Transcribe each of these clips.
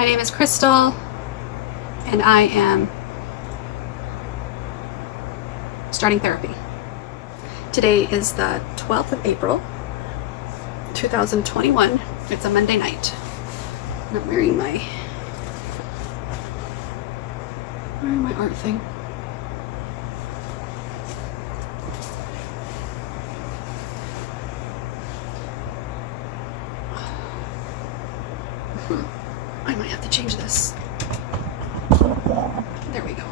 My name is Crystal, and I am starting therapy. Today is the 12th of April, 2021. It's a Monday night. And I'm wearing my art thing. I might have to change this. There we go.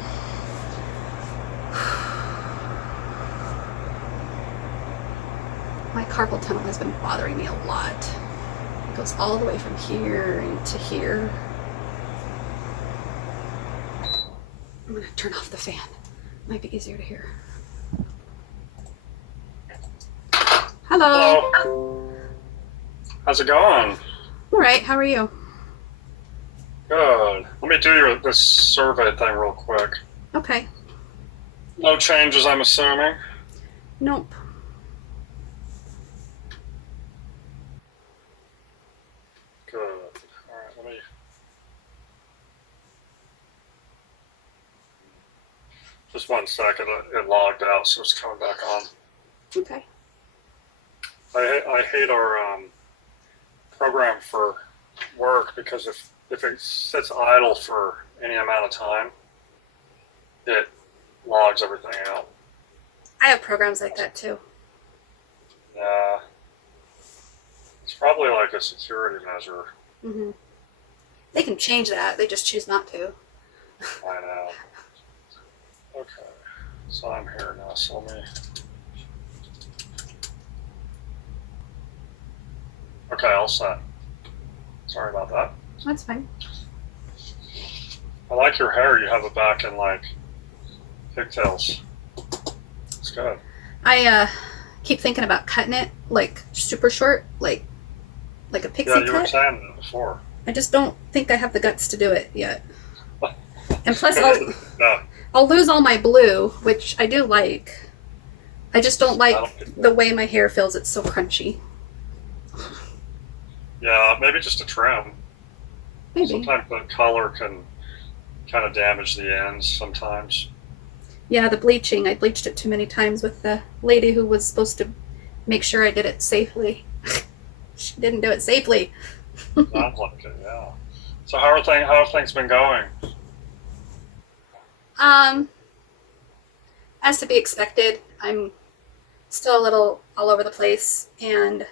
My carpal tunnel has been bothering me a lot. It goes all the way from here into here. I'm gonna turn off the fan. Might be easier to hear. Hello. Hello. How's it going? All right, how are you? Good. Let me do this survey thing real quick. Okay. No changes, I'm assuming. Nope. Good. All right, let me... Just 1 second. It logged out, so it's coming back on. Okay. I hate our program for work because if it sits idle for any amount of time, it logs everything out. I have programs like that too. Yeah. It's probably like a security measure. Mm-hmm. They can change that. They just choose not to. I know. Okay. So I'm here now, so let me... Okay, all set. Sorry about that. That's fine. I like your hair. You have it back in like pigtails. It's good. I keep thinking about cutting it like super short, like a pixie Yeah, you were cut. saying that before. I just don't think I have the guts to do it yet. And plus, No, I'll lose all my blue, which I do like. I just don't like the way my hair feels. It's so crunchy. yeah, maybe just a trim. Maybe. Sometimes the color can kind of damage the ends sometimes. Yeah, the bleaching. I bleached it too many times with the lady who was supposed to make sure I did it safely. She didn't do it safely. Sounds like it, yeah. So how have things been going? As to be expected, I'm still a little all over the place, and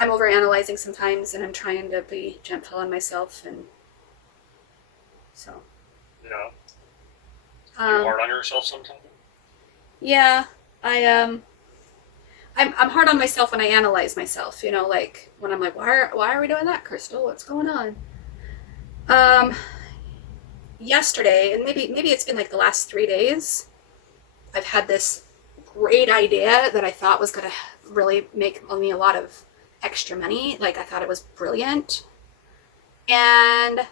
I'm overanalyzing sometimes, and I'm trying to be gentle on myself, and so. Yeah. You hard on yourself sometimes? Yeah, I'm hard on myself when I analyze myself. You know, like when I'm like, why are we doing that, Crystal? What's going on? Yesterday, and maybe it's been like the last 3 days, I've had this great idea that I thought was gonna really make me a lot of extra money. Like I thought it was brilliant, and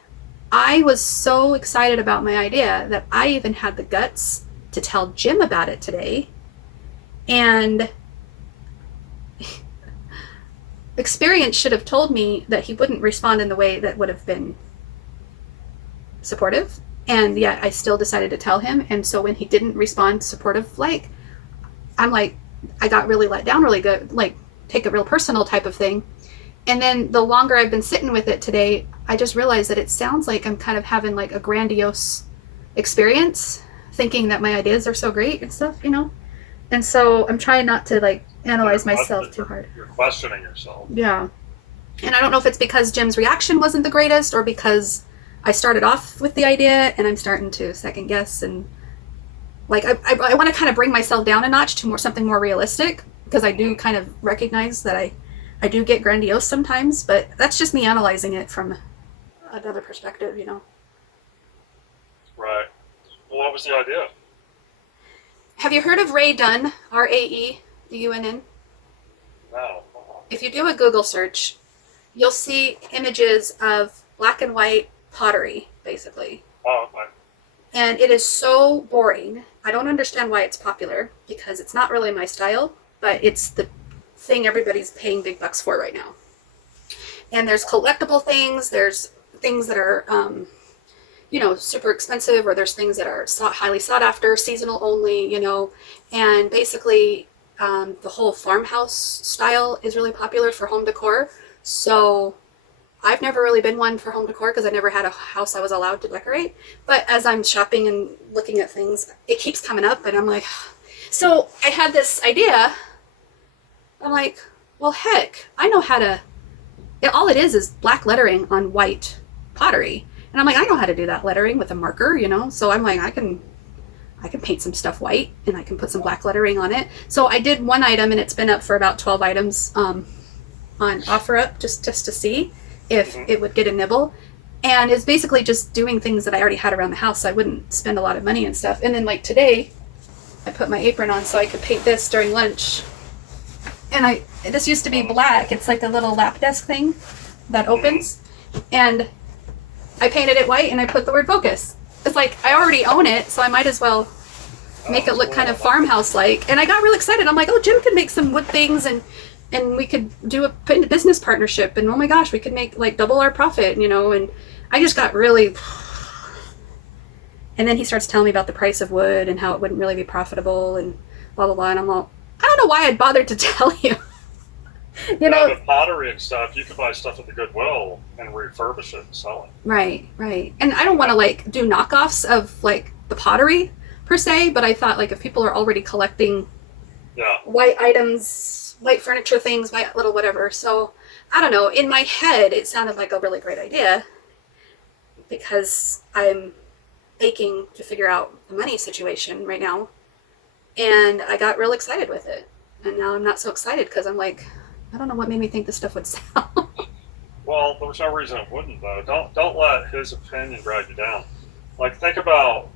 I was so excited about my idea that I even had the guts to tell Jim about it today. And experience should have told me that he wouldn't respond in the way that would have been supportive. And yet I still decided to tell him. And so when he didn't respond supportive, like, I'm like, I got really let down really good, like take a real personal type of thing. And then the longer I've been sitting with it today, I just realized that it sounds like I'm kind of having like a grandiose experience, thinking that my ideas are so great and stuff, you know? And so I'm trying not to like analyze myself too hard. You're questioning yourself. Yeah. And I don't know if it's because Jim's reaction wasn't the greatest or because I started off with the idea and I'm starting to second guess, and like I want to kind of bring myself down a notch to something more realistic, because I do kind of recognize that I do get grandiose sometimes, but that's just me analyzing it from another perspective, you know. Right. Well, what was the idea? Have you heard of Ray Dunn? Raedunn? No. If you do a Google search, you'll see images of black and white pottery, basically. Oh, okay. And it is so boring. I don't understand why it's popular, because it's not really my style, but it's the thing everybody's paying big bucks for right now. And there's collectible things, there's things that are, super expensive, or there's things that are highly sought after, seasonal only, and basically the whole farmhouse style is really popular for home decor. So I've never really been one for home decor because I never had a house I was allowed to decorate. But as I'm shopping and looking at things, it keeps coming up, and I'm like, so I had this idea. I'm like, well, heck, I know how to. All it is black lettering on white pottery, and I'm like, I know how to do that lettering with a marker, So I'm like, I can paint some stuff white, and I can put some black lettering on it. So I did one item, and it's been up for about 12 items on OfferUp just to see if it would get a nibble. And it's basically just doing things that I already had around the house, so I wouldn't spend a lot of money and stuff. And then like today, I put my apron on so I could paint this during lunch. And this used to be black. It's like a little lap desk thing that opens. And I painted it white, and I put the word focus. It's like, I already own it, so I might as well make it look kind of farmhouse-like. And I got real excited. I'm like, oh, Jim could make some wood things, and we could do a business partnership, and oh my gosh, we could make like double our profit, and I just got really. And then he starts telling me about the price of wood and how it wouldn't really be profitable and blah blah blah, and I'm like, I don't know why I'd bothered to tell you. The pottery and stuff, you could buy stuff at the Goodwill and refurbish it and sell it. Right. And I don't want to like do knockoffs of like the pottery per se, but I thought like if people are already collecting white items, white furniture things, white little whatever. So I don't know. In my head, it sounded like a really great idea because I'm aching to figure out the money situation right now. And I got real excited with it. And now I'm not so excited because I'm like, I don't know what made me think this stuff would sell. Well, there's no reason it wouldn't, though. Don't let his opinion drag you down. Like, think about,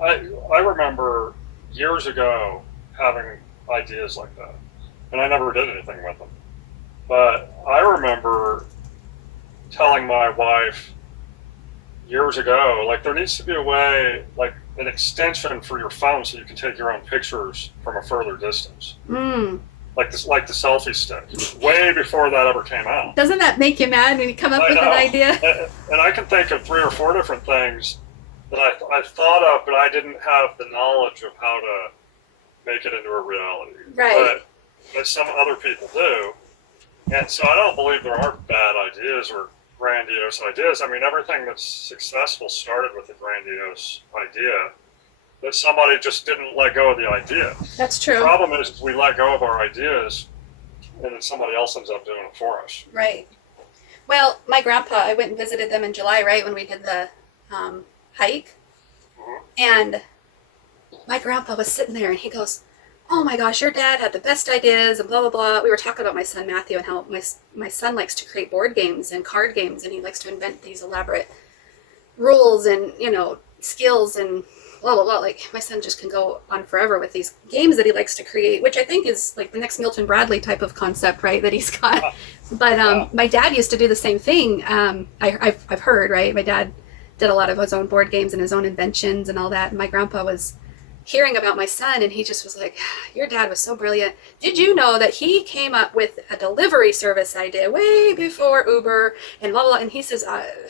I remember years ago having ideas like that, and I never did anything with them. But I remember telling my wife years ago, like, there needs to be a way, like, an extension for your phone so you can take your own pictures from a further distance. Like the selfie stick, way before that ever came out. Doesn't that make you mad when you come up with an idea? And I can think of 3 or 4 different things that I thought of, but I didn't have the knowledge of how to make it into a reality. Right. But some other people do. And so I don't believe there are bad ideas or grandiose ideas. I mean, everything that's successful started with a grandiose idea, but somebody just didn't let go of the idea. That's true. The problem is we let go of our ideas, and then somebody else ends up doing it for us. Right. Well, my grandpa, I went and visited them in July, right, when we did the hike. And my grandpa was sitting there, and he goes, oh my gosh, your dad had the best ideas, and blah, blah, blah. We were talking about my son, Matthew, and how my son likes to create board games and card games, and he likes to invent these elaborate rules and, skills and blah, blah, blah. Like, my son just can go on forever with these games that he likes to create, which I think is like the next Milton Bradley type of concept, right, that he's got. But my dad used to do the same thing. I've heard, right? My dad did a lot of his own board games and his own inventions and all that. And my grandpa was hearing about my son, and he just was like, your dad was so brilliant. Did you know that he came up with a delivery service idea way before Uber and blah, blah, blah. And he says,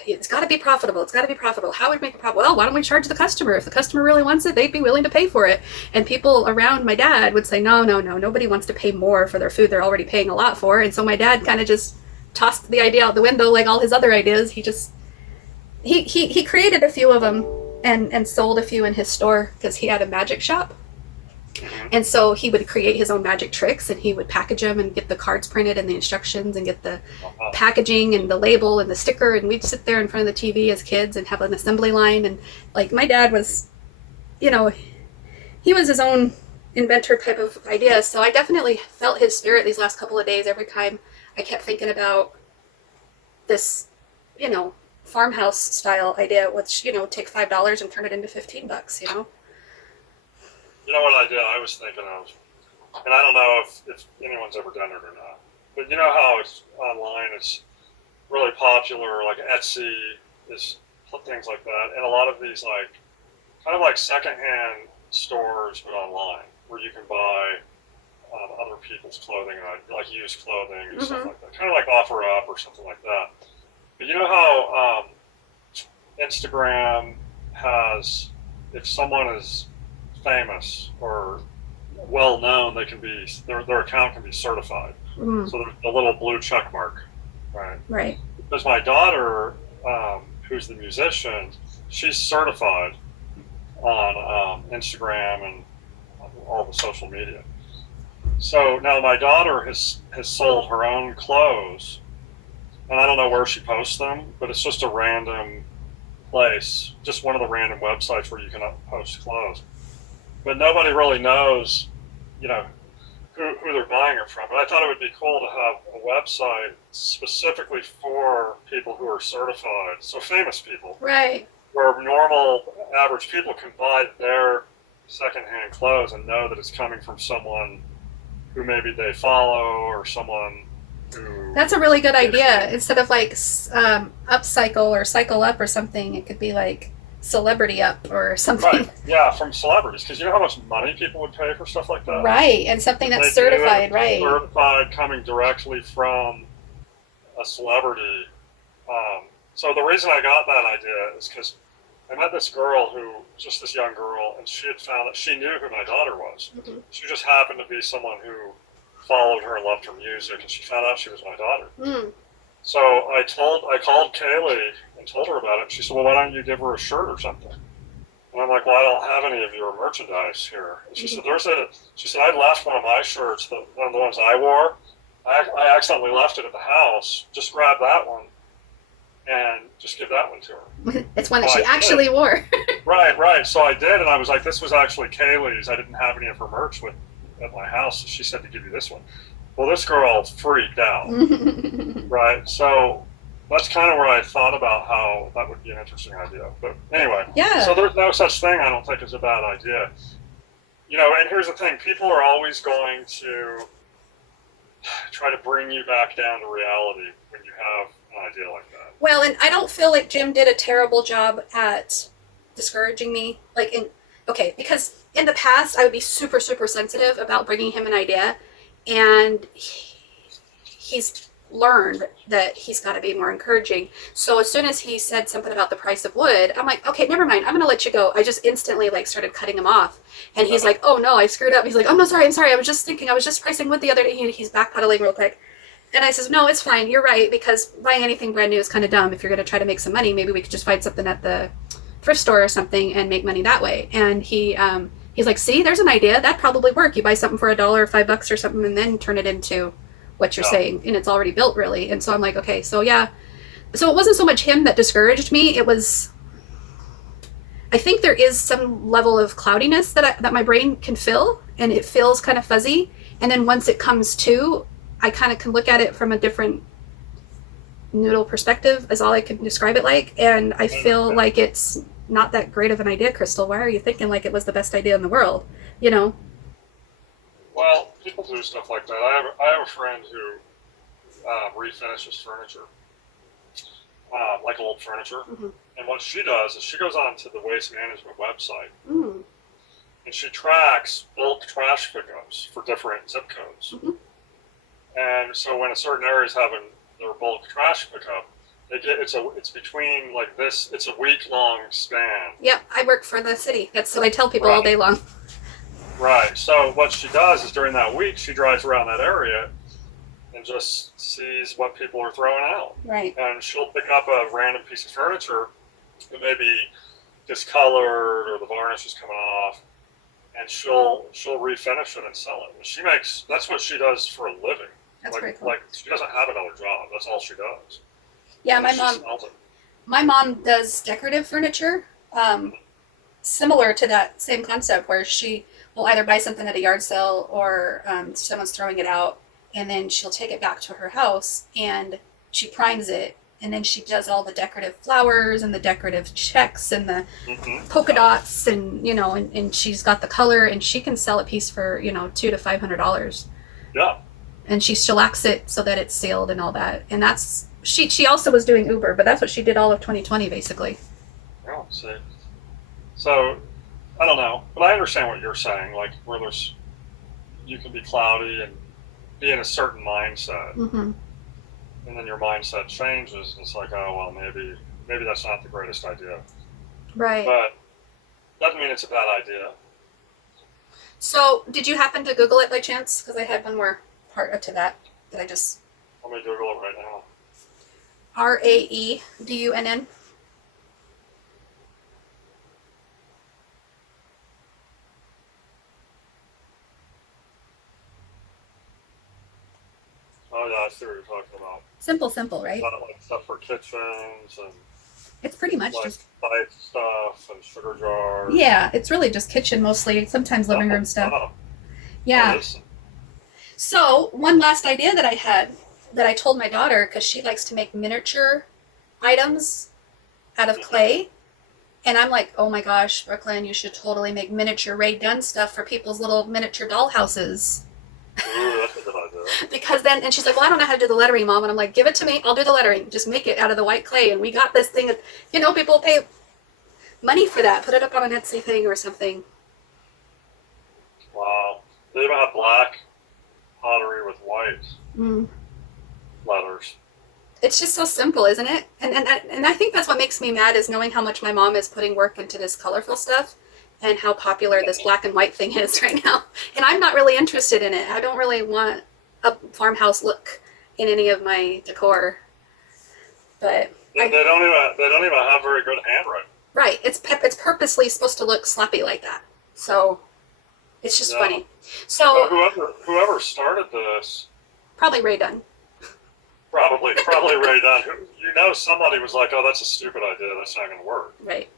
it's got to be profitable. It's got to be profitable. How would we make it profitable? Well, why don't we charge the customer? If the customer really wants it, they'd be willing to pay for it. And people around my dad would say, no, nobody wants to pay more for their food they're already paying a lot for. And so my dad kind of just tossed the idea out the window like all his other ideas. He created a few of them and sold a few in his store because he had a magic shop. And so he would create his own magic tricks, and he would package them and get the cards printed and the instructions and get the packaging and the label and the sticker. And we'd sit there in front of the TV as kids and have an assembly line. And like my dad was, he was his own inventor type of idea. So I definitely felt his spirit these last couple of days. Every time I kept thinking about this, farmhouse style idea, which, take $5 and turn it into $15, You know what idea I was thinking of? And I don't know if anyone's ever done it or not. But you know how it's online, it's really popular, like Etsy is things like that. And a lot of these kind of like secondhand stores, but online, where you can buy other people's clothing, like used clothing and stuff like that. Kind of like OfferUp or something like that. But you know how Instagram has, if someone is famous or well known, they can be their account can be certified. Mm, So there's a little blue check mark, right? right. Because my daughter, who's the musician, she's certified on Instagram and all the social media. So now my daughter has sold her own clothes, and I don't know where she posts them, but it's just a random place, just one of the random websites where you can post clothes. But nobody really knows, you know, who they're buying it from. But I thought it would be cool to have a website specifically for people who are certified, so famous people, Right. where normal average people can buy their secondhand clothes and know that it's coming from someone who maybe they follow or someone who. That's a really good idea. Instead of like upcycle or cycle up or something, it could be like celebrity up or something. Right, yeah, from celebrities, because you know how much money people would pay for stuff like that? Right, and something that's They do it certified, right? certified, coming directly from a celebrity. So the reason I got that idea is because I met this girl who, just this young girl, and she had found that she knew who my daughter was. Mhm. She just happened to be someone who followed her and loved her music, and she found out she was my daughter. Mm. So I called Kaylee and told her about it. She said, "Well, why don't you give her a shirt or something?" And I'm like, "Well, I don't have any of your merchandise here." And she said, she said, "I left one of my shirts, one of the ones I wore. I accidentally left it at the house. Just grab that one and just give that one to her." It's one that So she I actually did. wore. Right. So I did, and I was like, "This was actually Kaylee's. I didn't have any of her merch at my house. So she said to give you this one." Well, this girl freaked out. Right. So that's kind of where I thought about how that would be an interesting idea. But anyway, Yeah. so there's no such thing, I don't think, as a bad idea. And here's the thing, people are always going to try to bring you back down to reality when you have an idea like that. Well, and I don't feel like Jim did a terrible job at discouraging me. Okay, because in the past I would be super, super sensitive about bringing him an idea, and he's learned that he's got to be more encouraging. So as soon as he said something about the price of wood, I'm like, okay, never mind. I'm going to let you go. I just instantly started cutting him off. And he's like, oh no, I screwed up. He's like, oh no, sorry. I'm sorry. I was just thinking, I was just pricing wood the other day. He's backpedaling real quick. And I says, no, it's fine. You're right. Because buying anything brand new is kind of dumb. If you're going to try to make some money, maybe we could just find something at the thrift store or something and make money that way. And he's like, see, there's an idea. That'd probably work. You buy something for $1 or $5 or something and then turn it into what you're saying, and it's already built, really. And so I'm like, okay, so yeah. So it wasn't so much him that discouraged me. It was, I think there is some level of cloudiness that my brain can feel, and it feels kind of fuzzy. And then once it comes to, I kind of can look at it from a different noodle perspective, is all I can describe it like. And I feel like it's not that great of an idea, Crystal. Why are you thinking like it was the best idea in the world? Well, people do stuff like that. I have a friend who refinishes furniture, like old furniture. Mm-hmm. And what she does is she goes onto the waste management website Mm. and she tracks bulk trash pickups for different zip codes. Mm-hmm. And so when a certain area is having their bulk trash pickup, it's between like this. It's a week-long span. Yep, I work for the city. That's what I tell people all day long. Right. So what she does is during that week, she drives around that area and just sees what people are throwing out. Right. And she'll pick up a random piece of furniture that may be discolored or the varnish is coming off, and she'll refinish it and sell it. And that's what she does for a living. That's very cool. Like she doesn't have another job. That's all she does. Yeah, And my she mom. sells it. My mom does decorative furniture, similar to that same concept, where she will either buy something at a yard sale or someone's throwing it out, and then she'll take it back to her house and she primes it, and then she does all the decorative flowers and the decorative checks and the polka dots, and and she's got the color, and she can sell a piece for $200 to $500. Yeah. And she shellacks it so that it's sealed and all that. And that's she also was doing Uber, but that's what she did all of 2020 basically. Oh, see. So I don't know, but I understand what you're saying. Like where you can be cloudy and be in a certain mindset, Mm-hmm. and then your mindset changes, and it's like, oh well, maybe that's not the greatest idea. Right. But doesn't mean it's a bad idea. So, did you happen to Google it by chance? Because I had one more part to that I just... Let me Google it right now. RAEDUNN. Oh yeah, I see what you're talking about. Simple, right? Like stuff for kitchens and It's pretty much like just... spice stuff and sugar jars. Yeah, it's really just kitchen mostly, sometimes living room stuff. Oh, Yeah. So, one last idea that I had, that I told my daughter, because she likes to make miniature items out of clay. And I'm like, oh my gosh, Brooklyn, you should totally make miniature Ray Dunn stuff for people's little miniature doll houses. Ooh, that's a good idea. Because then, and she's like, well, I don't know how to do the lettering, Mom. And I'm like, give it to me. I'll do the lettering. Just make it out of the white clay. And we got this thing. You know, people pay money for that. Put it up on an Etsy thing or something. Wow. They even have black pottery with white letters. It's just so simple, isn't it? And I think that's what makes me mad, is knowing how much my mom is putting work into this colorful stuff and how popular this black and white thing is right now. And I'm not really interested in it. I don't really want a farmhouse look in any of my decor. But They don't even have very good handwriting. right, it's purposely supposed to look sloppy like that. So it's just funny. So Well, whoever started this, probably Ray Dunn. probably Ray Dunn. You know, somebody was like, "Oh, that's a stupid idea. That's not going to work." Right.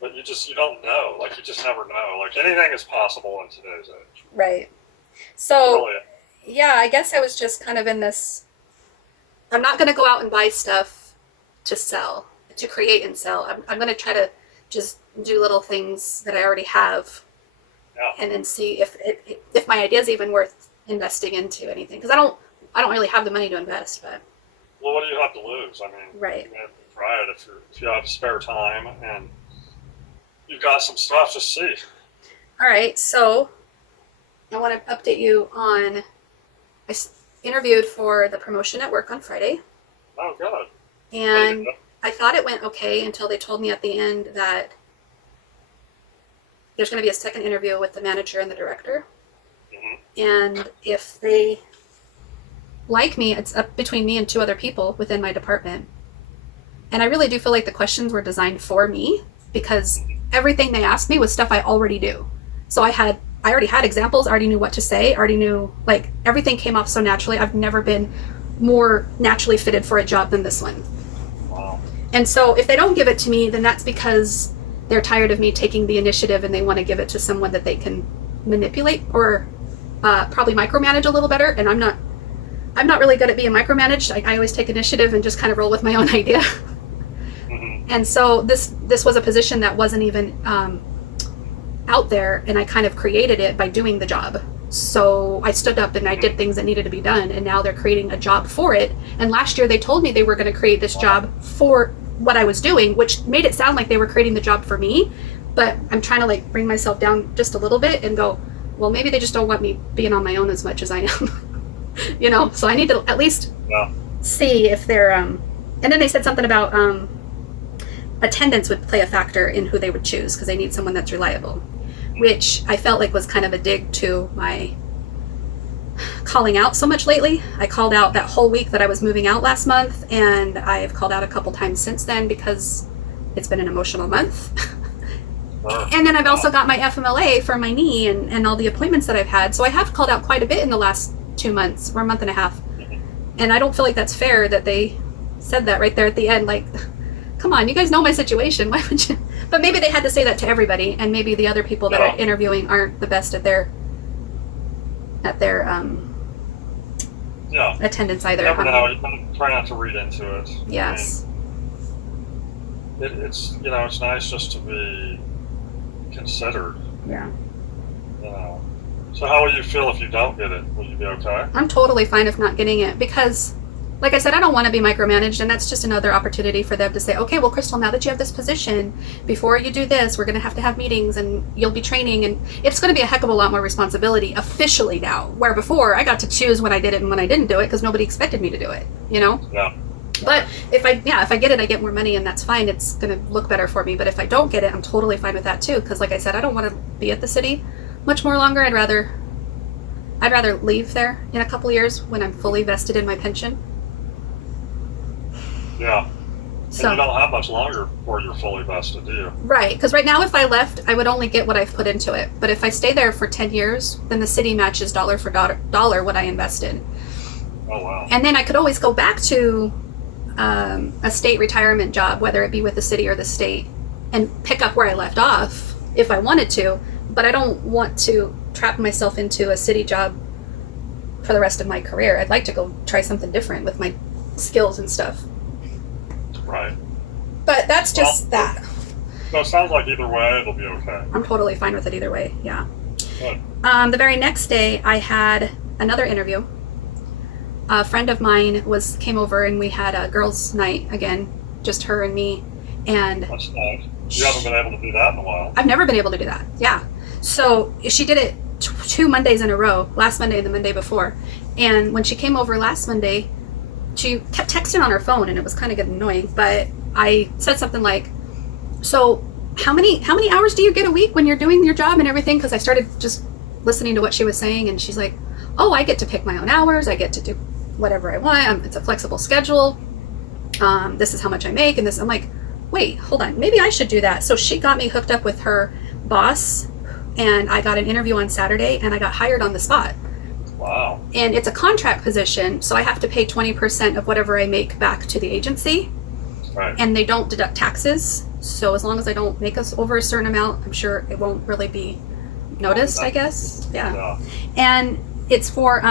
But you don't know. Like, you just never know. Like, anything is possible in today's age. Right. So Really. yeah, I guess I was just kind of in this. I'm not going to go out and buy stuff to sell, to create and sell. I'm going to try to just do little things that I already have, and then see if my idea is even worth investing into anything. Because I don't really have the money to invest. But Well, what do you have to lose? I mean, right. you have to try it if you have spare time and you've got some stuff. Just see. All right, so I want to update you on. I interviewed for the promotion at work on Friday. Oh, good. And I thought it went okay until they told me at the end that there's going to be a second interview with the manager and the director. And if they like me, it's up between me and two other people within my department. And I really do feel like the questions were designed for me, because everything they asked me was stuff I already do. So I already had examples, I already knew what to say, already knew, like, everything came off so naturally. I've never been more naturally fitted for a job than this one. Wow. And so if they don't give it to me, then that's because they're tired of me taking the initiative and they want to give it to someone that they can manipulate or probably micromanage a little better. And I'm not really good at being micromanaged. I always take initiative and just kind of roll with my own idea. And so this was a position that wasn't even out there, and I kind of created it by doing the job. So I stood up and I did things that needed to be done, and now they're creating a job for it. And last year they told me they were going to create this job for what I was doing, which made it sound like they were creating the job for me. But I'm trying to like bring myself down just a little bit and go, well, maybe they just don't want me being on my own as much as I am. You know, so I need to at least see if they're and then they said something about attendance would play a factor in who they would choose, because they need someone that's reliable, which I felt like was kind of a dig to my calling out so much lately. I called out that whole week that I was moving out last month, and I've called out a couple times since then because it's been an emotional month. And then I've also got my FMLA for my knee and all the appointments that I've had. So I have called out quite a bit in the last 2 months or a month and a half. And I don't feel like that's fair that they said that right there at the end. Like, come on, you guys know my situation. Why would you? But maybe they had to say that to everybody, and maybe the other people that are interviewing aren't the best at their attendance either. You never know. You gotta try not to read into it. Yes. I mean, it's it's nice just to be considered. Yeah. So how will you feel if you don't get it? Will you be okay? I'm totally fine if not getting it, because like I said, I don't want to be micromanaged, and that's just another opportunity for them to say, okay, well, Crystal, now that you have this position, before you do this, we're going to have meetings, and you'll be training, and it's going to be a heck of a lot more responsibility officially now, where before I got to choose when I did it and when I didn't do it because nobody expected me to do it, you know? Yeah. But if I get it, I get more money, and that's fine. It's going to look better for me. But if I don't get it, I'm totally fine with that too. Because like I said, I don't want to be at the city much more longer. I'd rather leave there in a couple of years when I'm fully vested in my pension. Yeah. So, and you don't have much longer before you're fully vested, do you? Right. Because right now, if I left, I would only get what I've put into it. But if I stay there for 10 years, then the city matches dollar for dollar what I invested. Oh, wow. And then I could always go back to a state retirement job, whether it be with the city or the state, and pick up where I left off if I wanted to. But I don't want to trap myself into a city job for the rest of my career. I'd like to go try something different with my skills and stuff. Right. But that's just that. So it sounds like either way it'll be okay. I'm totally fine with it either way. Yeah. Good. The very next day, I had another interview. A friend of mine came over, and we had a girls' night again, just her and me. And that's nice. You haven't been able to do that in a while. I've never been able to do that. Yeah. So she did it 2 Mondays in a row, last Monday and the Monday before. And when she came over last Monday, she kept texting on her phone, and it was kind of getting annoying. But I said something like, "So how many hours do you get a week when you're doing your job and everything?" Because I started just listening to what she was saying, and she's like, "Oh, I get to pick my own hours. I get to do whatever I want. It's a flexible schedule. This is how much I make." And this, I'm like, wait, hold on. Maybe I should do that. So she got me hooked up with her boss, and I got an interview on Saturday, and I got hired on the spot. Wow. And it's a contract position, so I have to pay 20% of whatever I make back to the agency. Right. And they don't deduct taxes. So as long as I don't make us over a certain amount, I'm sure it won't really be noticed, I guess. Yeah. And it's for,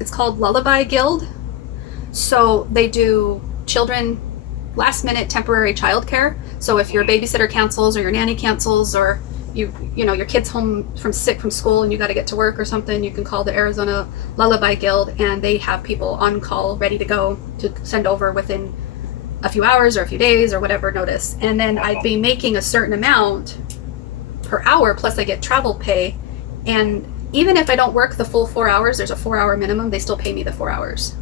it's called Lullaby Guild. So they do children last minute temporary childcare. So if your babysitter cancels or your nanny cancels, or you know your kid's home sick from school and you got to get to work or something, you can call the Arizona Lullaby Guild, and they have people on call ready to go to send over within a few hours or a few days or whatever notice. And then I'd be making a certain amount per hour, plus I get travel pay. And even if I don't work the full 4 hours, there's a 4-hour minimum, they still pay me the 4 hours.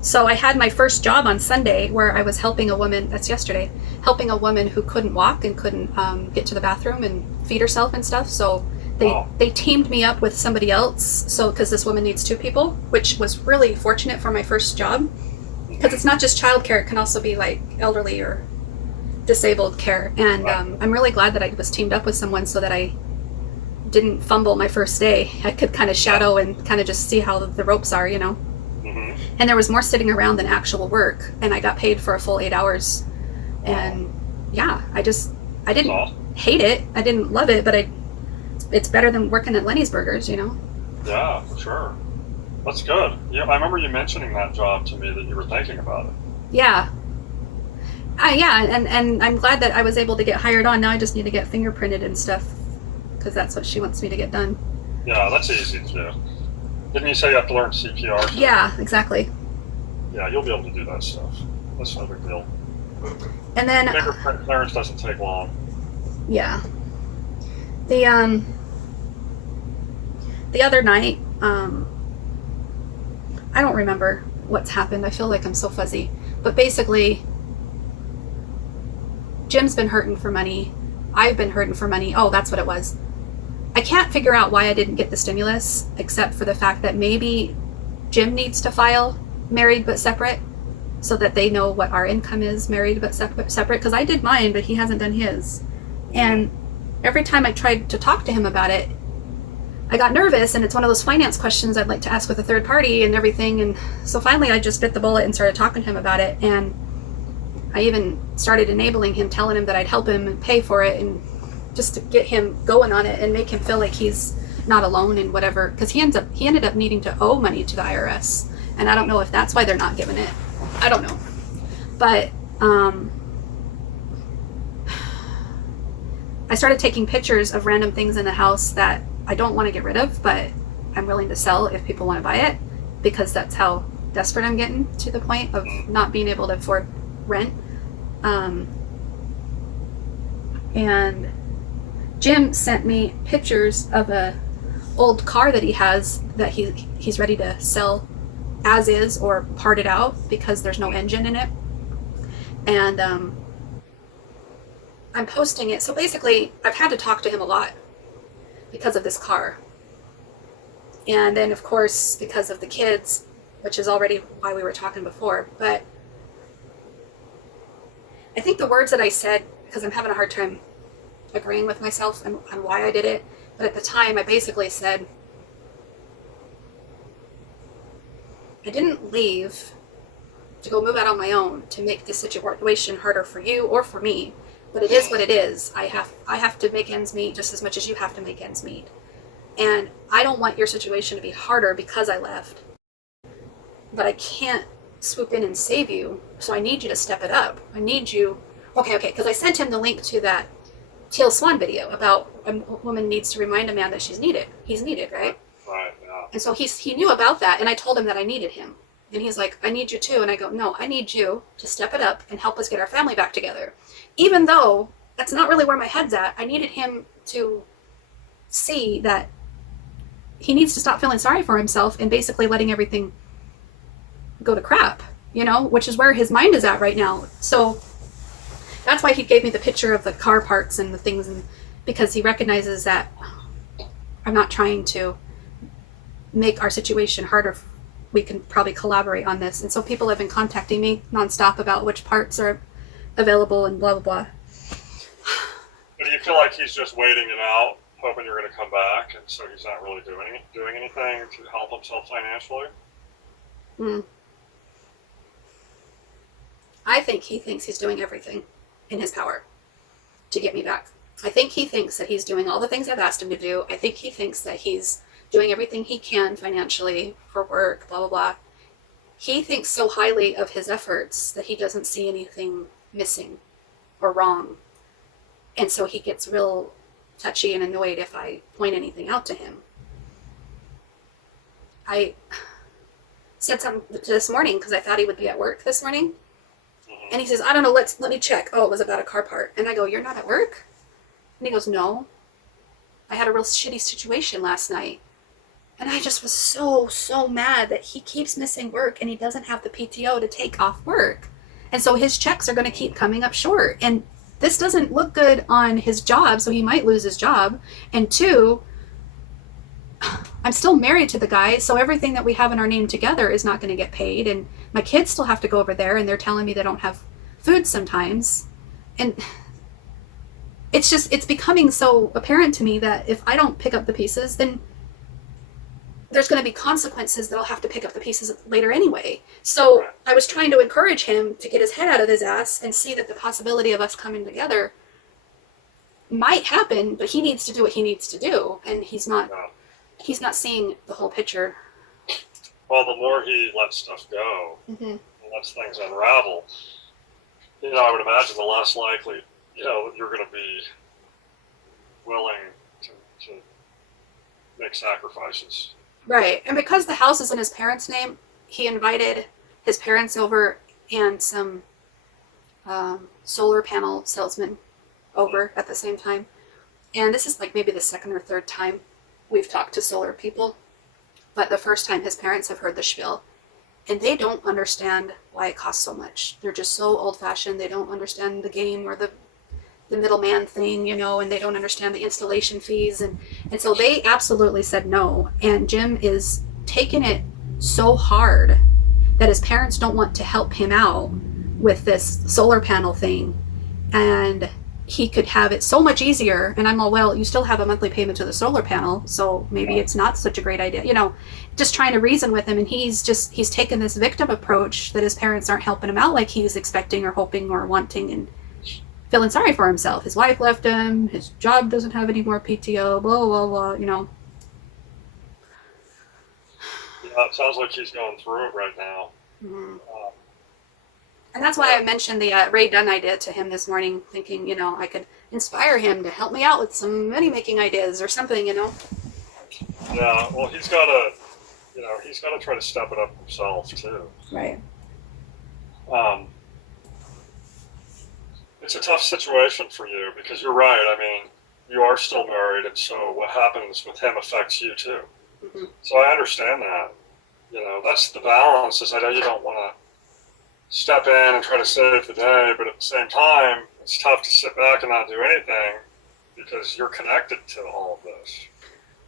So I had my first job on Sunday where I was helping a woman, that's yesterday, helping a woman who couldn't walk and couldn't get to the bathroom and feed herself and stuff. So they teamed me up with somebody else. So, because this woman needs 2 people, which was really fortunate for my first job. Because it's not just childcare, it can also be like elderly or disabled care. And I'm really glad that I was teamed up with someone so that I didn't fumble my first day. I could kind of shadow and kind of just see how the ropes are, you know. And there was more sitting around than actual work, and I got paid for a full 8 hours. And yeah, I didn't hate it. I didn't love it, but it's better than working at Lenny's Burgers, you know? Yeah, for sure. That's good. Yeah, I remember you mentioning that job to me, that you were thinking about it. Yeah. And I'm glad that I was able to get hired on. Now I just need to get fingerprinted and stuff, because that's what she wants me to get done. Yeah, that's easy to do. Didn't you say you have to learn CPR? Yeah, exactly. Yeah, you'll be able to do that stuff. That's no big deal. And then fingerprint clearance doesn't take long. Yeah. The other night, I don't remember what's happened. I feel like I'm so fuzzy. But basically, Jim's been hurting for money. I've been hurting for money. Oh, that's what it was. I can't figure out why I didn't get the stimulus, except for the fact that maybe Jim needs to file married but separate, so that they know what our income is, married but separate, because I did mine, but he hasn't done his. And every time I tried to talk to him about it, I got nervous, and it's one of those finance questions I'd like to ask with a third party and everything. And so finally I just bit the bullet and started talking to him about it. And I even started enabling him, telling him that I'd help him and pay for it, and just to get him going on it and make him feel like he's not alone and whatever, because he ended up needing to owe money to the IRS. And I don't know if that's why they're not giving it. I don't know. But I started taking pictures of random things in the house that I don't want to get rid of, but I'm willing to sell if people want to buy it, because that's desperate I'm getting to the point of not being able to afford rent. And Jim sent me pictures of a old car that he has that he's ready to sell as is or part it out because there's no engine in it. And I'm posting it. So basically, I've had to talk to him a lot because of this car. And then, of course, because of the kids, which is already why we were talking before. But I think the words that I said, because I'm having a hard time agreeing with myself on why I did it, but at the time I basically said, I didn't leave to go move out on my own to make this situation harder for you or for me, but it is what it is. I have to make ends meet just as much as you have to make ends meet. And I don't want your situation to be harder because I left, but I can't swoop in and save you, so I need you to step it up. I need you, okay, because I sent him the link to that Teal Swan video about a woman needs to remind a man that he's needed, right? Right, yeah. And so he knew about that, and I told him that I needed him. And he's like, I need you too. And I go, no, I need you to step it up and help us get our family back together. Even though that's not really where my head's at, I needed him to see that he needs to stop feeling sorry for himself and basically letting everything go to crap, which is where his mind is at right now. So that's why he gave me the picture of the car parts and the things, and because he recognizes that I'm not trying to make our situation harder. We can probably collaborate on this. And so people have been contacting me nonstop about which parts are available and blah, blah, blah. But do you feel like he's just waiting it out, hoping you're going to come back, and so he's not really doing anything to help himself financially? I think he thinks he's doing everything in his power to get me back. I think he thinks that he's doing all the things I've asked him to do. I think he thinks that he's doing everything he can financially for work, blah, blah, blah. He thinks so highly of his efforts that he doesn't see anything missing or wrong. And so he gets real touchy and annoyed if I point anything out to him. I said something this morning because I thought he would be at work this morning. And he says, I don't know, let me check. Oh, it was about a car part. And I go, you're not at work? And he goes, no. I had a real shitty situation last night. And I just was so mad that he keeps missing work and he doesn't have the PTO to take off work. And so his checks are going to keep coming up short. And this doesn't look good on his job, so he might lose his job. And two, I'm still married to the guy, so everything that we have in our name together is not going to get paid. And my kids still have to go over there, and they're telling me they don't have food sometimes. And it's becoming so apparent to me that if I don't pick up the pieces, then there's going to be consequences that I'll have to pick up the pieces later anyway. So I was trying to encourage him to get his head out of his ass and see that the possibility of us coming together might happen, but he needs to do what he needs to do. And he's not seeing the whole picture. Well, the more he lets stuff go, and lets things unravel, I would imagine the less likely, you're going to be willing to make sacrifices. Right. And because the house is in his parents' name, he invited his parents over and some solar panel salesmen over at the same time. And this is like maybe the second or third time we've talked to solar people. But the first time his parents have heard the spiel. And they don't understand why it costs so much. They're just so old-fashioned. They don't understand the game or the middleman thing, and they don't understand the installation fees. And so they absolutely said no. And Jim is taking it so hard that his parents don't want to help him out with this solar panel thing. And he could have it so much easier. And I'm all, well, you still have a monthly payment to the solar panel, so maybe it's not such a great idea. Just trying to reason with him. And he's taken this victim approach that his parents aren't helping him out like he's expecting or hoping or wanting, and feeling sorry for himself. His wife left him. His job doesn't have any more PTO, blah, blah, blah, Yeah, it sounds like he's going through it right now. And that's why I mentioned the Ray Dunn idea to him this morning, thinking, I could inspire him to help me out with some money-making ideas or something, Yeah, well, he's got to, he's got to try to step it up himself too. Right. Um, it's a tough situation for you because you're right. I mean, you are still married, and so what happens with him affects you too. Mm-hmm. So I understand that. That's the balance. Is I know you don't want to step in and try to save the day, but at the same time, it's tough to sit back and not do anything because you're connected to all of this.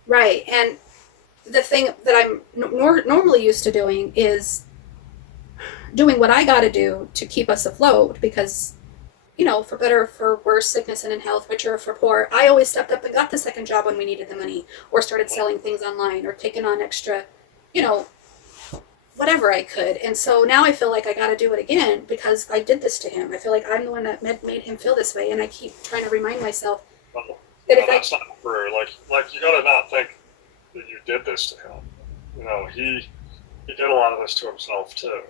Right. And the thing that I'm normally used to doing is doing what I got to do to keep us afloat because, for better or for worse, sickness and in health, richer or for poor, I always stepped up and got the second job when we needed the money or started selling things online or taking on extra, you know, whatever I could. And so now I feel like I got to do it again because I did this to him. I feel like I'm the one that made him feel this way. And I keep trying to remind myself that if that's not true. Like you got to not think that you did this to him. He did a lot of this to himself too.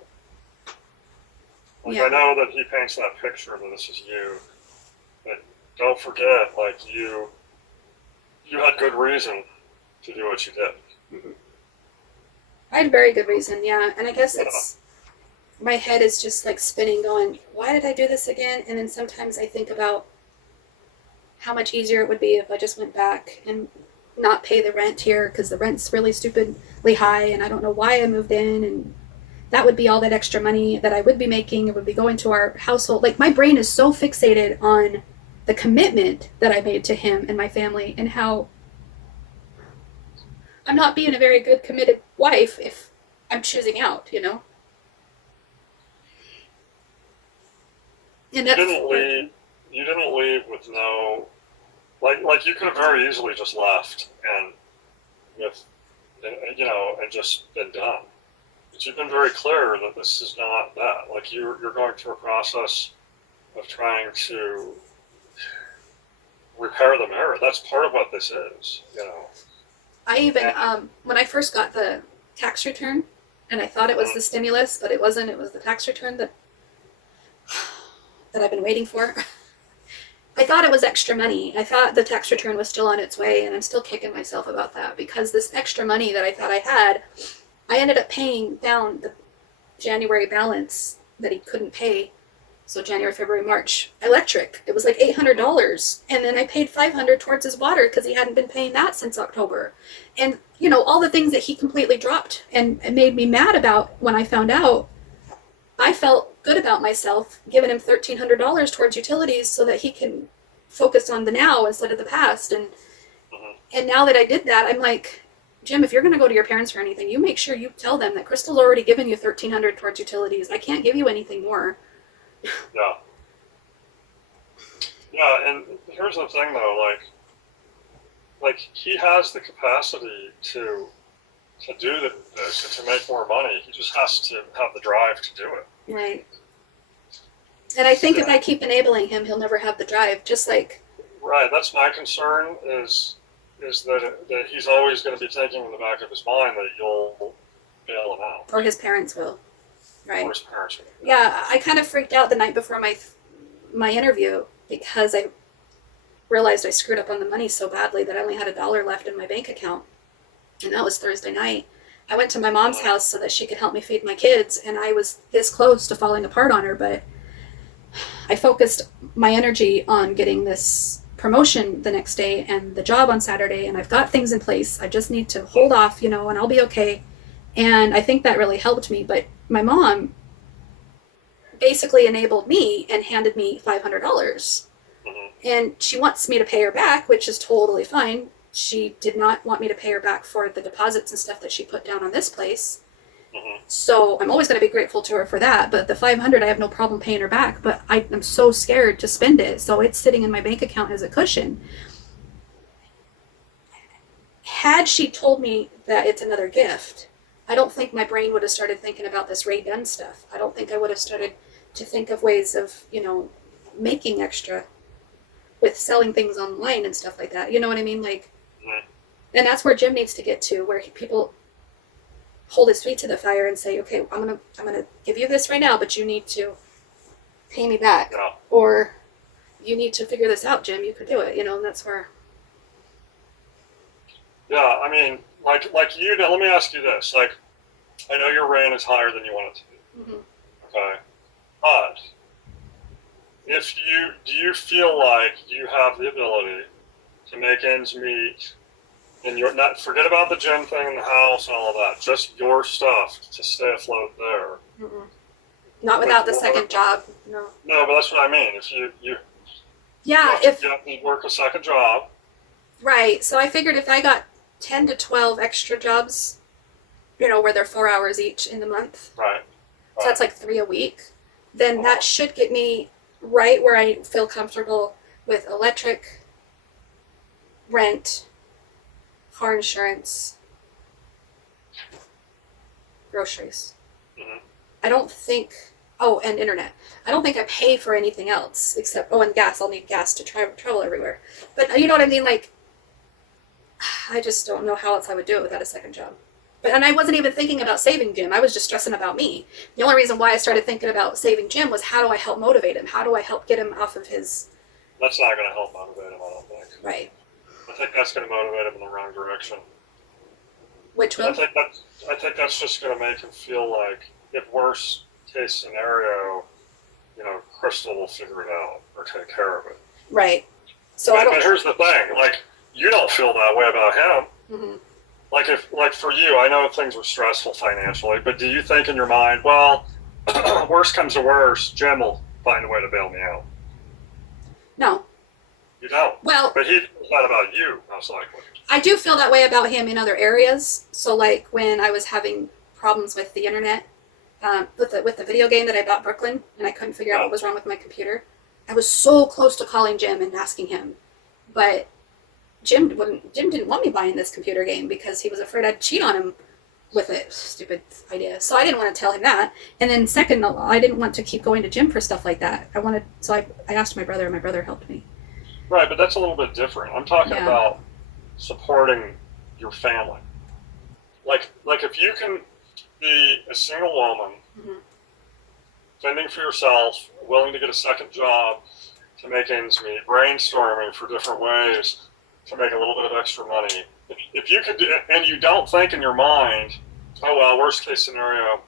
Yeah. I know that he paints that picture that this is you, but don't forget, you had good reason to do what you did. Mm-hmm. I had a very good reason, yeah. And I guess it's my head is just like spinning, going, why did I do this again? And then sometimes I think about how much easier it would be if I just went back and not pay the rent here because the rent's really stupidly high and I don't know why I moved in, and that would be all that extra money that I would be making. It would be going to our household. Like, my brain is so fixated on the commitment that I made to him and my family and how I'm not being a very good committed wife if I'm choosing out, And You didn't leave. You didn't leave with no, like you could have very easily just left and and just been done. But you've been very clear that this is not that. Like you're going through a process of trying to repair the mirror. That's part of what this is. I even, when I first got the tax return, and I thought it was the stimulus, but it wasn't. It was the tax return that I've been waiting for. I thought it was extra money. I thought the tax return was still on its way, and I'm still kicking myself about that because this extra money that I thought I had, I ended up paying down the January balance that he couldn't pay. So January, February, March, electric. It was like $800, and then I paid $500 towards his water because he hadn't been paying that since October. And all the things that he completely dropped and made me mad about when I found out. I felt good about myself giving him $1,300 towards utilities so that he can focus on the now instead of the past. And now that I did that, I'm like, Jim, if you're going to go to your parents for anything, you make sure you tell them that Crystal's already given you $1,300 towards utilities. I can't give you anything more. Yeah. Yeah, and here's the thing though, like he has the capacity to do this and to make more money. He just has to have the drive to do it. Right. And I think if I keep enabling him, he'll never have the drive. Just like. Right. That's my concern. Is that he's always going to be thinking in the back of his mind that you'll bail him out, or his parents will. Right. Or his parents will. Yeah, I kind of freaked out the night before my interview because I realized I screwed up on the money so badly that I only had $1 left in my bank account. And that was Thursday night. I went to my mom's house so that she could help me feed my kids, and I was this close to falling apart on her, but I focused my energy on getting this promotion the next day and the job on Saturday, and I've got things in place. I just need to hold off, and I'll be okay. And I think that really helped me. But my mom basically enabled me and handed me $500. And she wants me to pay her back, which is totally fine. She did not want me to pay her back for the deposits and stuff that she put down on this place. So I'm always going to be grateful to her for that. But the $500, I have no problem paying her back. But I'm so scared to spend it. So it's sitting in my bank account as a cushion. Had she told me that it's another gift, I don't think my brain would have started thinking about this Ray Dunn stuff. I don't think I would have started to think of ways of, making extra with selling things online and stuff like that. You know what I mean? And that's where Jim needs to get to, where people hold his feet to the fire and say, okay, I'm gonna give you this right now, but you need to pay me back. Yeah. Or you need to figure this out, Jim. You could do it, and that's where. Yeah, I mean, like you. Now, let me ask you this. Like, I know your reign is higher than you want it to be. Hmm. Okay, but if you do you feel like you have the ability to make ends meet, and you're not forget about the gym thing in the house and all of that, just your stuff to stay afloat there. Mm-mm. Not without the second job. No. No, but that's what I mean. If you Yeah, you have to work a second job, right. So I figured if I got 10 to 12 extra jobs, where they're 4 hours each in the month, right? so that's like 3 a week, then that should get me right where I feel comfortable with electric, rent, car insurance, groceries. Mm-hmm. I don't think, oh, and internet. I don't think I pay for anything else except, oh, and gas. I'll need gas to travel everywhere. But you know what I mean? Like, I just don't know how else I would do it without a second job. And I wasn't even thinking about saving Jim. I was just stressing about me. The only reason why I started thinking about saving Jim was how do I help motivate him? How do I help get him off of his... That's not going to help motivate him, I don't think. Right. I think that's going to motivate him in the wrong direction. Which will? I think that's just going to make him feel like, if worst case scenario, Crystal will figure it out or take care of it. Right. So but here's the thing, like, you don't feel that way about him. Mm-hmm. Like for you, I know things were stressful financially, but do you think in your mind, well, worst comes to worst, Jim will find a way to bail me out? No. You don't. Well, but he feels that about you, most likely. I do feel that way about him in other areas. So, like when I was having problems with the internet, with the video game that I bought Brooklyn, and I couldn't figure out what was wrong with my computer, I was so close to calling Jim and asking him, but Jim didn't want me buying this computer game because he was afraid I'd cheat on him with it. Stupid idea. So I didn't want to tell him that. And then second, I didn't want to keep going to Jim for stuff like that. I asked my brother, and my brother helped me. Right, but that's a little bit different. I'm talking about supporting your family. Like if you can be a single woman, mm-hmm. fending for yourself, willing to get a second job to make ends meet, brainstorming for different ways to make a little bit of extra money. If you could do, and you don't think in your mind, oh well, worst case scenario,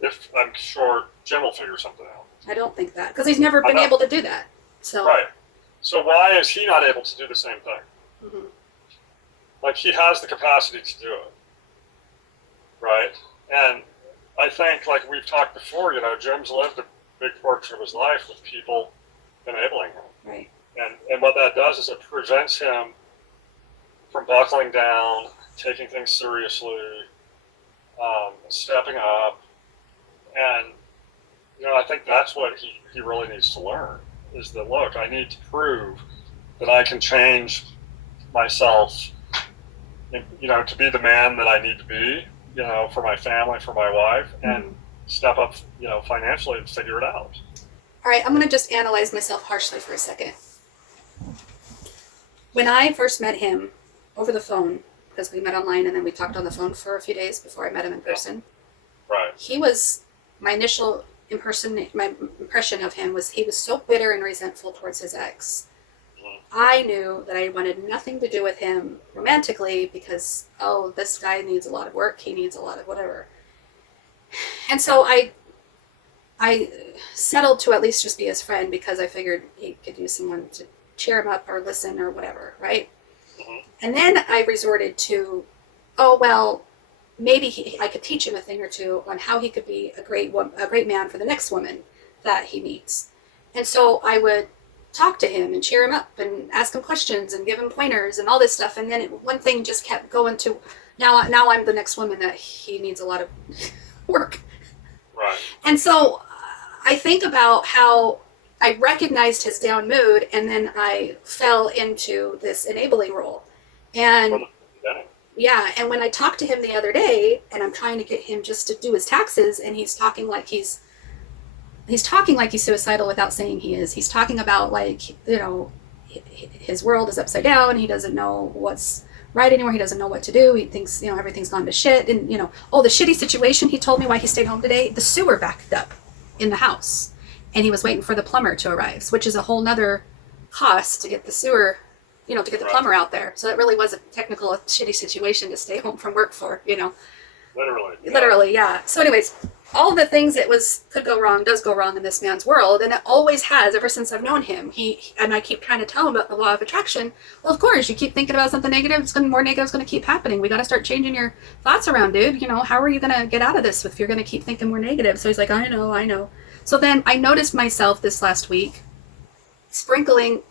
if I'm short, Jim will figure something out. I don't think that because he's never been able to do that. So right. So why is he not able to do the same thing? Mm-hmm. Like he has the capacity to do it, right? And I think, like we've talked before, Jim's lived a big portion of his life with people enabling him. Right. And what that does is it prevents him from buckling down, taking things seriously, stepping up. And, I think that's what he really needs to learn is that, look, I need to prove that I can change myself, to be the man that I need to be, for my family, for my wife, and step up, financially and figure it out. All right, I'm going to just analyze myself harshly for a second. When I first met him over the phone, because we met online and then we talked on the phone for a few days before I met him in person. Right. He was, my initial impression of him was he was so bitter and resentful towards his ex. I knew that I wanted nothing to do with him romantically because, this guy needs a lot of work, he needs a lot of whatever. And so I settled to at least just be his friend because I figured he could use someone to cheer him up or listen or whatever, right? Mm-hmm. And then I resorted to, maybe I could teach him a thing or two on how he could be a great man for the next woman that he meets. And so I would talk to him and cheer him up and ask him questions and give him pointers and all this stuff. And then one thing just kept going to, now I'm the next woman that he needs a lot of work. Right. And so I think about how I recognized his down mood and then I fell into this enabling role. And and when I talked to him the other day and I'm trying to get him just to do his taxes and he's talking like he's suicidal without saying he is. He's talking about his world is upside down. He doesn't know what's right anymore. He doesn't know what to do. He thinks, everything's gone to shit. And, the shitty situation, he told me why he stayed home today. The sewer backed up in the house and he was waiting for the plumber to arrive, which is a whole nother cost to get the sewer, to get the plumber out there. So it really was a shitty situation to stay home from work for, Literally, yeah. So anyways, all the things that could go wrong does go wrong in this man's world, and it always has ever since I've known him. And I keep trying to tell him about the law of attraction. Well, of course, you keep thinking about something negative, more negative is going to keep happening. We got to start changing your thoughts around, dude. How are you going to get out of this if you're going to keep thinking more negative? So he's like, I know. So then I noticed myself this last week sprinkling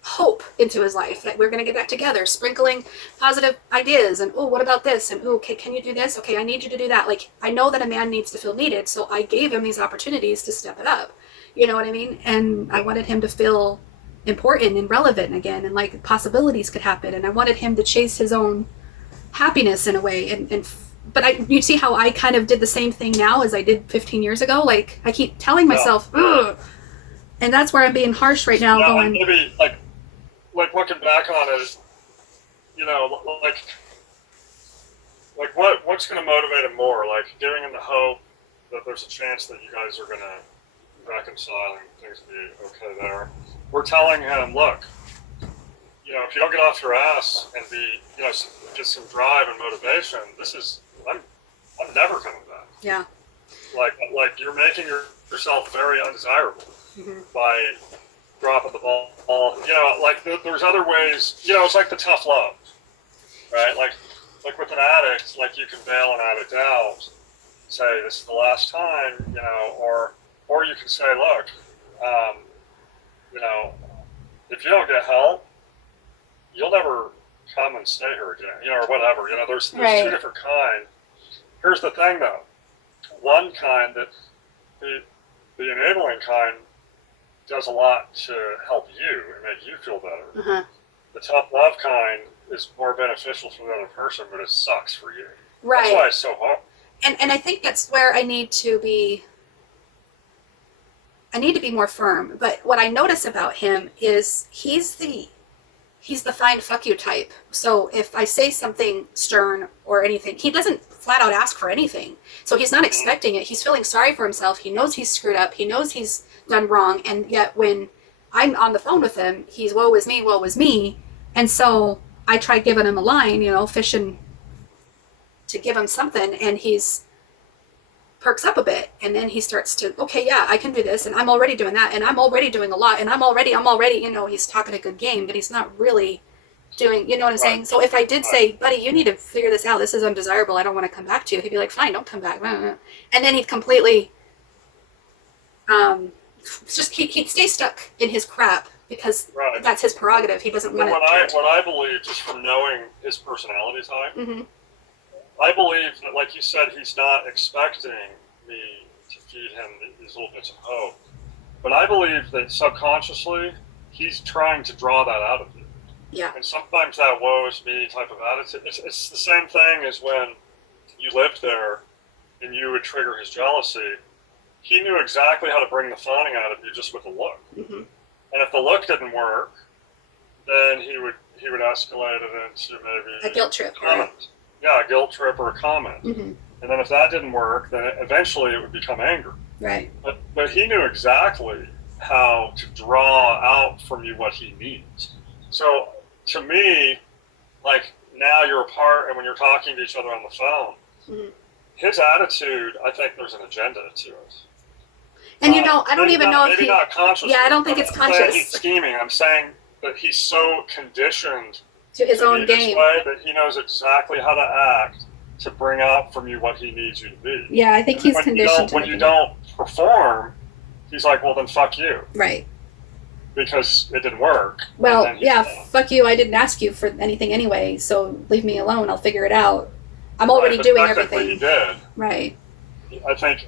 hope into his life that we're going to get back together, sprinkling positive ideas, and what about this, and okay, can you do this, okay, I need you to do that. Like, I know that a man needs to feel needed, so I gave him these opportunities to step it up, you know what I mean? And I wanted him to feel important and relevant again, and like possibilities could happen, and I wanted him to chase his own happiness in a way. But you see how I kind of did the same thing now as I did 15 years ago. Like, I keep telling myself, ugh, and that's where I'm being harsh right now. Going, maybe like looking back on it, what's going to motivate him more? Like giving him the hope that there's a chance that you guys are going to reconcile and things will be okay there. We're telling him, look, if you don't get off your ass and get some drive and motivation, I'm never coming back. Yeah. Like you're making yourself very undesirable by dropping the ball. There's other ways. It's like the tough love, right? Like with an addict, like you can bail an addict out, say this is the last time, or you can say, look, if you don't get help, you'll never come and stay here again, or whatever. There's right. Two different kinds. Here's the thing, though. One kind that the enabling kind does a lot to help you and make you feel better. Uh-huh. The tough love kind is more beneficial for the other person, but it sucks for you. Right. That's why it's so hard. And I think that's where I need to be more firm. But what I notice about him is he's the fine fuck you type. So if I say something stern or anything, he doesn't flat out ask for anything. So he's not expecting it. He's feeling sorry for himself. He knows he's screwed up. He knows he's done wrong. And yet when I'm on the phone with him, he's woe is me. And so I tried giving him a line, fishing to give him something, and he's perks up a bit, and then he starts to, okay, yeah, I can do this, and I'm already doing that, and I'm already doing a lot, and I'm already, he's talking a good game, but he's not really doing, you know what I'm saying? So if I did say, buddy, you need to figure this out, this is undesirable, I don't want to come back to you, he'd be like, fine, don't come back. And then he'd completely, he'd stay stuck in his crap, because that's his prerogative. He doesn't want to. What I believe, just from knowing his personality type, mm-hmm. I believe that, like you said, he's not expecting me to feed him these little bits of hope. But I believe that subconsciously, he's trying to draw that out of you. Yeah. And sometimes that woe is me type of attitude, it's the same thing as when you lived there and you would trigger his jealousy. He knew exactly how to bring the fawning out of you just with a look. Mm-hmm. And if the look didn't work, then he would escalate it into maybe a guilt trip. Comment. Right? Yeah, a guilt trip or a comment. Mm-hmm. And then if that didn't work, then eventually it would become anger. Right. But he knew exactly how to draw out from you what he needs. So to me, like now you're apart, and when you're talking to each other on the phone, mm-hmm. his attitude, I think there's an agenda to it. And I don't even know if maybe not conscious. Yeah, I don't think it's conscious. I'm saying he's scheming. I'm saying that he's so conditioned to his own be game this way that he knows exactly how to act to bring out from you what he needs you to be. Yeah, I think he's conditioned. When you don't perform, he's like, well, then fuck you. Right. Because it didn't work. Well, yeah, fuck you. I didn't ask you for anything anyway, so leave me alone. I'll figure it out. I'm already doing everything. He did. Right. I think,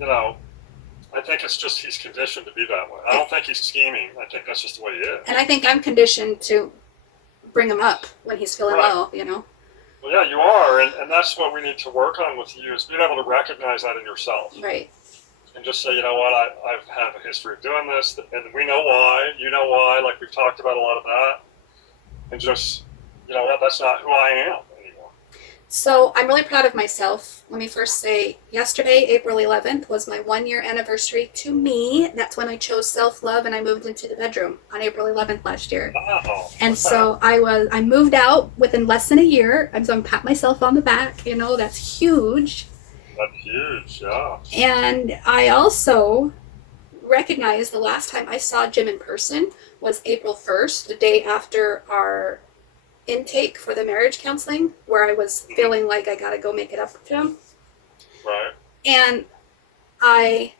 I think it's just he's conditioned to be that way. I don't think he's scheming. I think that's just the way he is. And I think I'm conditioned to bring him up when he's feeling low, Well, yeah, you are, and that's what we need to work on with you, is being able to recognize that in yourself. Right. And just say, you know what, I've had a history of doing this, and we know why, you know why, like we've talked about a lot of that, and just, you know what, that's not who I am anymore. So I'm really proud of myself. Let me first say, yesterday, April 11th, was my 1 year anniversary to me. That's when I chose self-love and I moved into the bedroom on April 11th last year. Wow. And so I moved out within less than a year. I'm going to pat myself on the back. That's huge. That's huge, yeah. And I also recognize the last time I saw Jim in person was April 1st, the day after our intake for the marriage counseling, where I was feeling like I gotta go make it up to him. Right. And I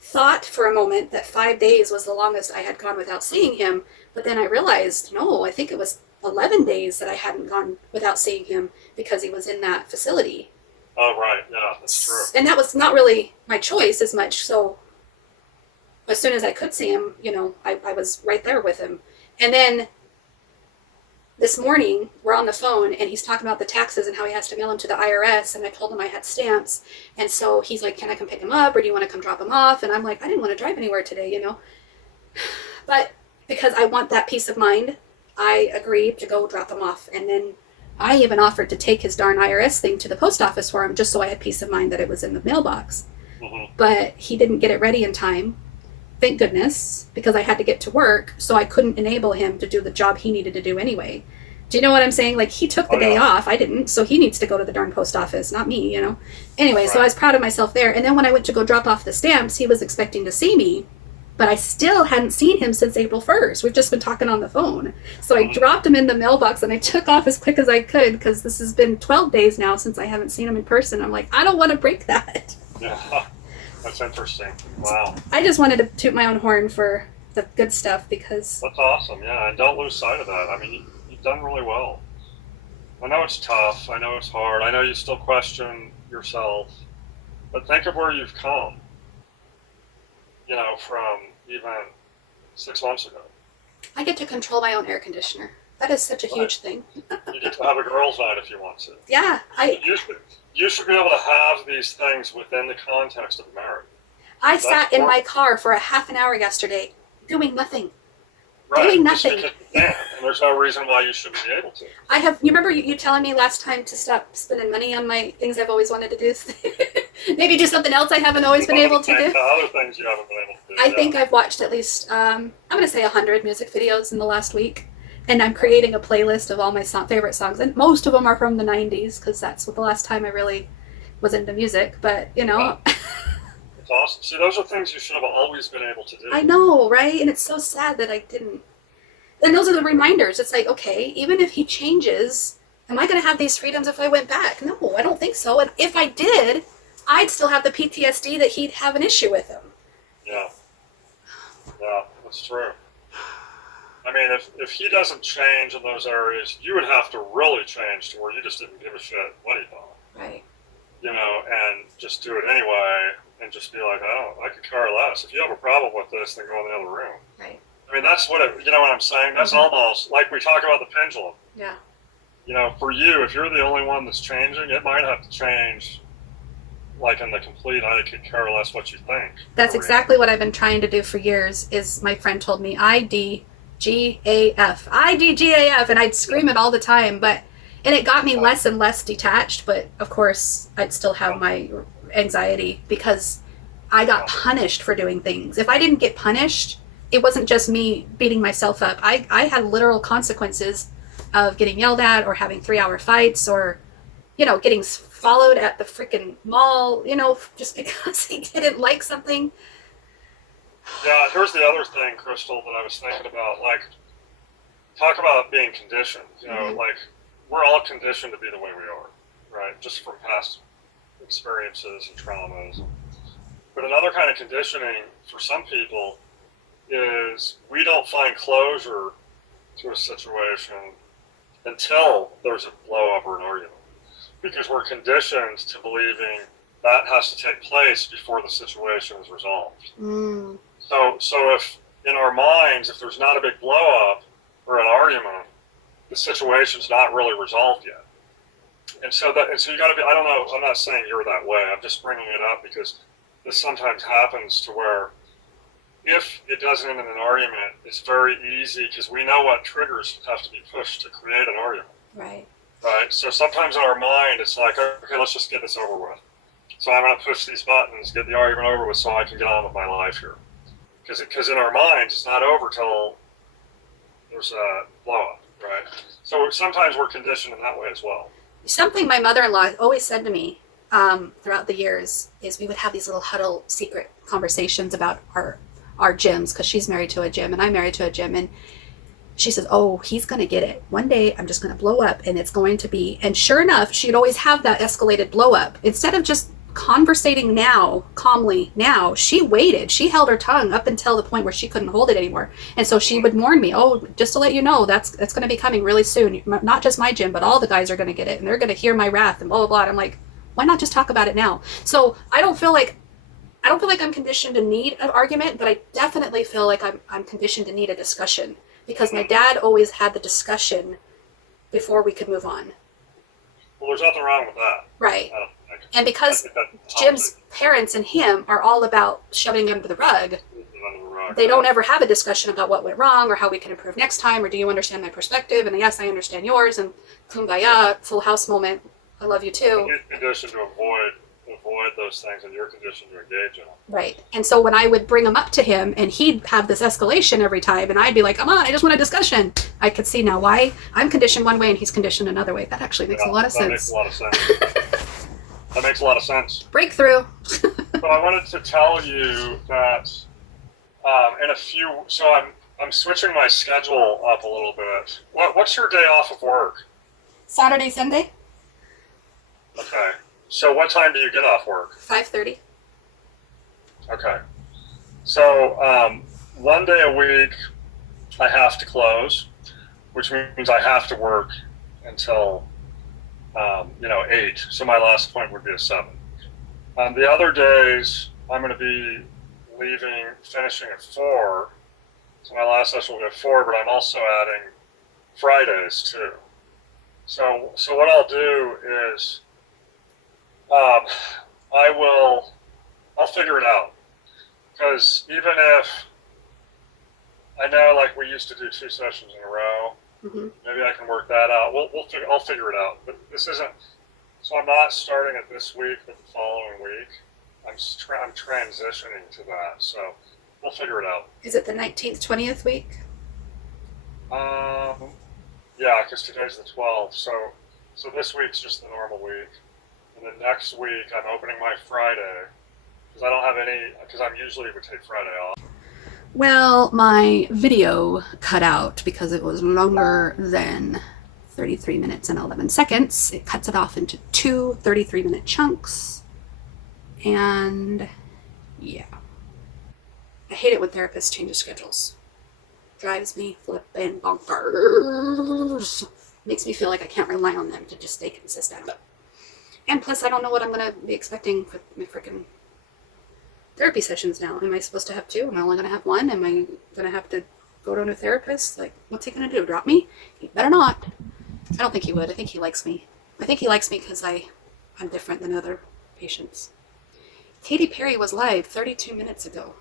thought for a moment that 5 days was the longest I had gone without seeing him, but then I realized, no, I think it was 11 days that I hadn't gone without seeing him because he was in that facility. Oh, right, yeah, that's true. And that was not really my choice as much, so as soon as I could see him, I was right there with him. And then this morning, we're on the phone, and he's talking about the taxes and how he has to mail them to the IRS, and I told him I had stamps. And so he's like, can I come pick him up, or do you want to come drop him off? And I'm like, I didn't want to drive anywhere today. But because I want that peace of mind, I agreed to go drop him off. And then I even offered to take his darn IRS thing to the post office for him, just so I had peace of mind that it was in the mailbox. Mm-hmm. But he didn't get it ready in time. Thank goodness, because I had to get to work, so I couldn't enable him to do the job he needed to do anyway. Do you know what I'm saying? Like, he took the day off, I didn't, so he needs to go to the darn post office, not me. Anyway, right. So I was proud of myself there. And then when I went to go drop off the stamps, he was expecting to see me, but I still hadn't seen him since April 1st. We've just been talking on the phone. So I dropped him in the mailbox, and I took off as quick as I could, because this has been 12 days now since I haven't seen him in person. I'm like, I don't want to break that. Yeah. That's interesting. Wow. I just wanted to toot my own horn for the good stuff, because... That's awesome, yeah. And don't lose sight of that. I mean, you've done really well. I know it's tough. I know it's hard. I know you still question yourself. But think of where you've come, from even 6 months ago. I get to control my own air conditioner. That is such a huge thing. You get to have a girls' night if you want to. Yeah. You should be able to have these things within the context of marriage. I sat in my car for a half an hour yesterday doing nothing. Right. Doing nothing. Just because you can, and there's no reason why you shouldn't be able to. You remember you telling me last time to stop spending money on my things I've always wanted to do? Maybe do something else I haven't always been able to do? Other things you haven't been able to do. I think I've watched at least, I'm going to say 100 music videos in the last week. And I'm creating a playlist of all my favorite songs. And most of them are from the 90s, because that's the last time I really was into music. But, Yeah. It's awesome. See, those are things you should have always been able to do. I know, right? And it's so sad that I didn't. And those are the reminders. It's like, okay, even if he changes, am I going to have these freedoms if I went back? No, I don't think so. And if I did, I'd still have the PTSD that he'd have an issue with him. Yeah. Yeah, that's true. I mean, if he doesn't change in those areas, you would have to really change to where you just didn't give a shit what he thought. Right. And just do it anyway, and just be like, oh, I could care less. If you have a problem with this, then go in the other room. Right. I mean, that's what you know what I'm saying? That's almost like we talk about the pendulum. Yeah. For you, if you're the only one that's changing, it might have to change, like in the complete, I could care less what you think. That's exactly what I've been trying to do for years. Is my friend told me IDGAF, and I'd scream it all the time, and it got me less and less detached, but of course I'd still have my anxiety because I got punished for doing things. If I didn't get punished, it wasn't just me beating myself up. I had literal consequences of getting yelled at, or having 3-hour fights, or getting followed at the freaking mall, just because he didn't like something. Yeah, here's the other thing, Crystal, that I was thinking about. Like, talk about being conditioned. Like, we're all conditioned to be the way we are, right? Just from past experiences and traumas. But another kind of conditioning for some people is we don't find closure to a situation until there's a blow up or an argument, because we're conditioned to believing that has to take place before the situation is resolved. So if in our minds, if there's not a big blow up or an argument, the situation's not really resolved yet. And so you got to be, I don't know, I'm not saying you're that way, I'm just bringing it up because this sometimes happens to where if it doesn't end in an argument, it's very easy because we know what triggers have to be pushed to create an argument. Right. right? So sometimes in our mind, it's like, okay, let's just get this over with. So I'm going to push these buttons, get the argument over with, so I can get on with my life here. Because in our minds, it's not over till there's a blow up, right? So sometimes we're conditioned in that way as well. Something my mother-in-law always said to me throughout the years is we would have these little huddle secret conversations about our gyms, because she's married to a gym and I'm married to a gym, and she says, oh, he's going to get it. One day I'm just going to blow up and it's going to be, and sure enough, she'd always have that escalated blow up. Instead of just conversating now, calmly now, she waited. She held her tongue up until the point where she couldn't hold it anymore. And so she would warn me, oh, just to let you know, that's going to be coming really soon. Not just my gym, but all the guys are going to get it and they're going to hear my wrath and blah, blah, blah. And I'm like, why not just talk about it now? So I don't feel like I'm conditioned to need an argument, but I definitely feel like I'm conditioned to need a discussion, because my dad always had the discussion before we could move on. Well, there's nothing wrong with that. Right. And because Jim's parents and him are all about shoving under the rug, they don't ever have a discussion about what went wrong or how we can improve next time, or do you understand my perspective? And yes, I understand yours, and kumbaya, full house moment. I love you too. You're conditioned to avoid those things, and you're conditioned to engage in them. Right. And so when I would bring them up to him and he'd have this escalation every time, and I'd be like, come on, I just want a discussion. I could see now why I'm conditioned one way and he's conditioned another way. That actually makes a lot of sense. That makes a lot of sense. That makes a lot of sense. Breakthrough. So I wanted to tell you that so I'm switching my schedule up a little bit. What's your day off of work? Saturday, Sunday. Okay. So what time do you get off work? 5:30. Okay. So one day a week I have to close, which means I have to work until 8. So my last appointment would be at 7. The other days I'm going to be finishing at 4. So my last session will be at 4, but I'm also adding Fridays too. So what I'll do is I'll figure it out, because even if I know, like, we used to do 2 sessions in a row, maybe I can work that out. I'll figure it out. But this isn't. So I'm not starting it this week, but the following week. I'm transitioning to that. So we'll figure it out. Is it the 19th, 20th week? Yeah, because today's the 12th. So this week's just the normal week. And then next week, I'm opening my Friday, because I don't have any, because I usually would take Friday off. Well, my video cut out because it was longer than 33 minutes and 11 seconds. It cuts it off into 2 33-minute chunks. And yeah. I hate it when therapists change schedules. Drives me flipping bonkers. Makes me feel like I can't rely on them to just stay consistent. And plus, I don't know what I'm going to be expecting for my freaking therapy sessions now. Am I supposed to have 2? Am I only going to have 1? Am I going to have to go to a new therapist? Like, what's he going to do? Drop me? He better not. I don't think he would. I think he likes me. I think he likes me because I'm different than other patients. Katy Perry was live 32 minutes ago.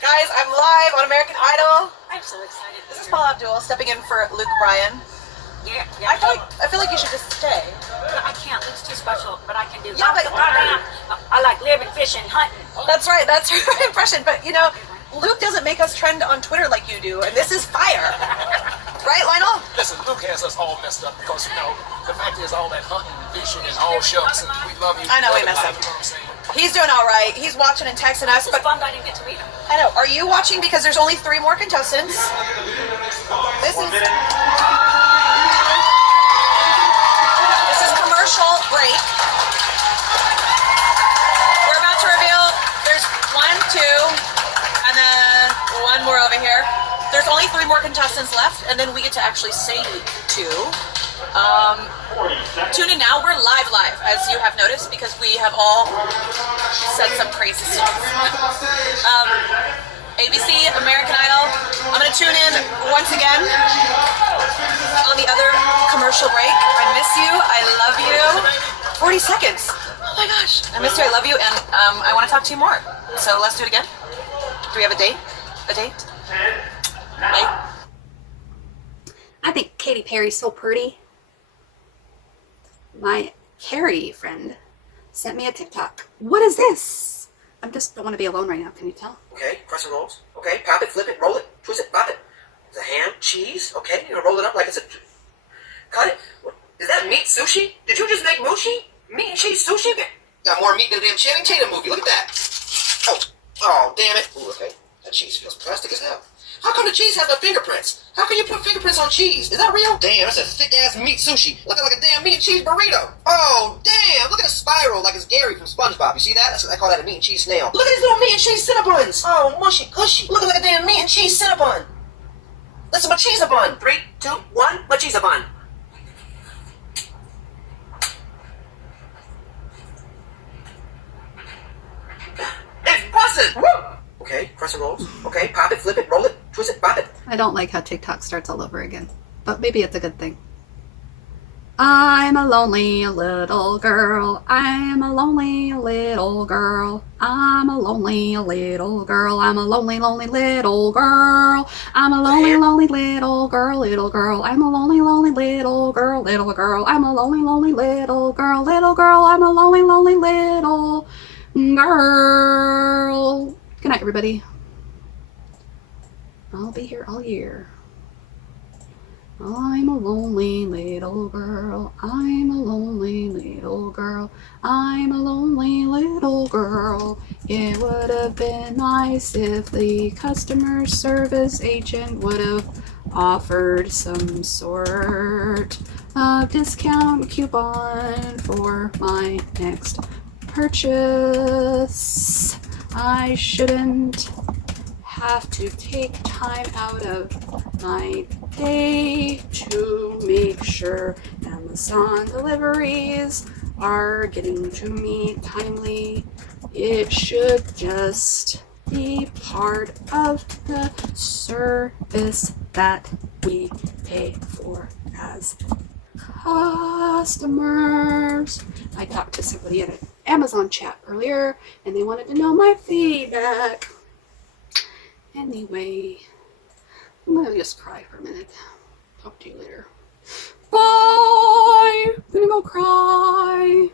Guys, I'm live on American Idol. I'm so excited. This is Paul Abdul stepping in for Luke Bryan. Yeah. I feel like you should just stay. I can't. Luke's too special, but I can do. Yeah, but I like living, fishing, hunting. That's right. That's her impression. But Luke doesn't make us trend on Twitter like you do, and this is fire. Right, Lionel? Listen, Luke has us all messed up because, the fact is all that hunting and fishing and all shucks, and we love you. I know we messed up. You know what I'm saying? He's doing all right. He's watching and texting us. It's But fun. I didn't get to meet him. I know. Are you watching? Because there's only 3 more contestants. This is commercial break. We're about to reveal. There's 1, 2, and then 1 more over here. There's only 3 more contestants left, and then we get to actually say 2. Tune in now. We're live, as you have noticed, because we have all said some crazy stuff. ABC, American Idol. I'm going to tune in once again on the other commercial break. I miss you. I love you. 40 seconds. Oh my gosh. I miss you. I love you. And I want to talk to you more. So let's do it again. Do we have a date? a date? Like, I think Katy Perry's so pretty. My Carrie friend sent me a TikTok. What is this? I don't want to be alone right now. Can you tell? Okay, crescent rolls. Okay, pop it, flip it, roll it, twist it, pop it. The ham, cheese. Okay, you're gonna roll it up like it's a. Cut it. What? Is that meat sushi? Did you just make mushi? Meat and cheese sushi? Got more meat than a damn Channing Tatum movie. Look at that. Oh, damn it. Ooh, okay. That cheese feels plastic as hell. How come the cheese has no fingerprints? How can you put fingerprints on cheese? Is that real? Damn, that's a thick-ass meat sushi. Looking like a damn meat and cheese burrito. Oh, damn. Look at the spiral like it's Gary from SpongeBob. You see that? I call that a meat and cheese snail. Look at these little meat and cheese Cinnabons. Oh, mushy, gushy. Looking like a damn meat and cheese Cinnabon. That's a machisabun. 3, 2, 1, machisabun. It's busted! Woo! Okay, crescent rolls. Okay, pop it, flip it, roll it, twist it, pop it. I don't like how TikTok starts all over again, but maybe it's a good thing. I'm a lonely little girl. I'm a lonely little girl. I'm a lonely little girl. I'm a lonely, lonely little girl. I'm a lonely, lonely little girl, little girl. I'm a lonely, lonely little girl, little girl. I'm a lonely, lonely little girl, little girl. I'm a lonely, lonely little girl. Good night, everybody. I'll be here all year. I'm a lonely little girl. I'm a lonely little girl. I'm a lonely little girl. It would have been nice if the customer service agent would have offered some sort of discount coupon for my next purchase. I shouldn't have to take time out of my day to make sure Amazon deliveries are getting to me timely. It should just be part of the service that we pay for as customers. I talked to somebody at an Amazon chat earlier and they wanted to know my feedback. Anyway, I'm gonna just cry for a minute. Talk to you later. Bye! I'm gonna go cry.